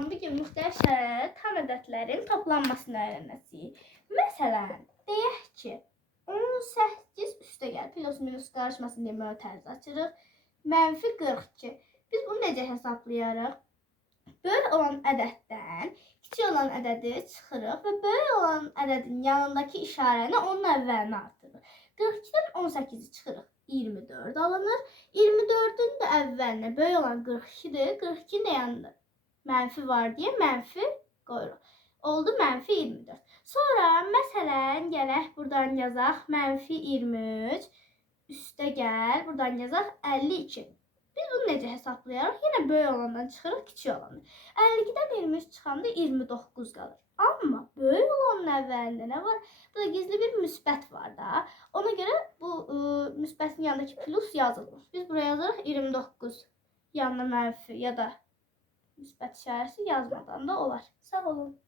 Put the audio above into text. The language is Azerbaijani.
Salam, bugün müxtəlif şərait tam ədədlərin toplanmasını öyrənəcəyik. Məsələn, deyək ki, 18 üstəgəl plus minus qarışmasın deyə mötərizə açırıq. Mənfi 42. Biz bunu necə hesablayarıq? Böyük olan ədəddən kiçik olan ədədi çıxırıq və böyük olan ədədin yanındakı işarəni onun əvvəlinə artırırıq. 42-dən 18-i çıxırıq. 24 alınır. 24-ün də əvvəlinə böyük olan 42-dir. 42-nin də yanında mənfi var deyə mənfi qoyuruq. Oldu mənfi 24. Sonra məsələn gələk buradan yazaq mənfi 23 üstə gəl buradan yazaq 52. Biz bunu necə hesablayarıq? Yenə böyük olandan çıxırıq kiçik olanı. 52-dən 23 çıxanda 29 qalır. Amma böyük olanın əvvəlində nə var? Burada gizli bir müsbət var da. Ona görə bu müsbətin yanındakı plus yazılır. Biz buraya yazırıq 29 yanına mənfi ya da müsbət işarəsi yazmadan da olar. Sağ olun.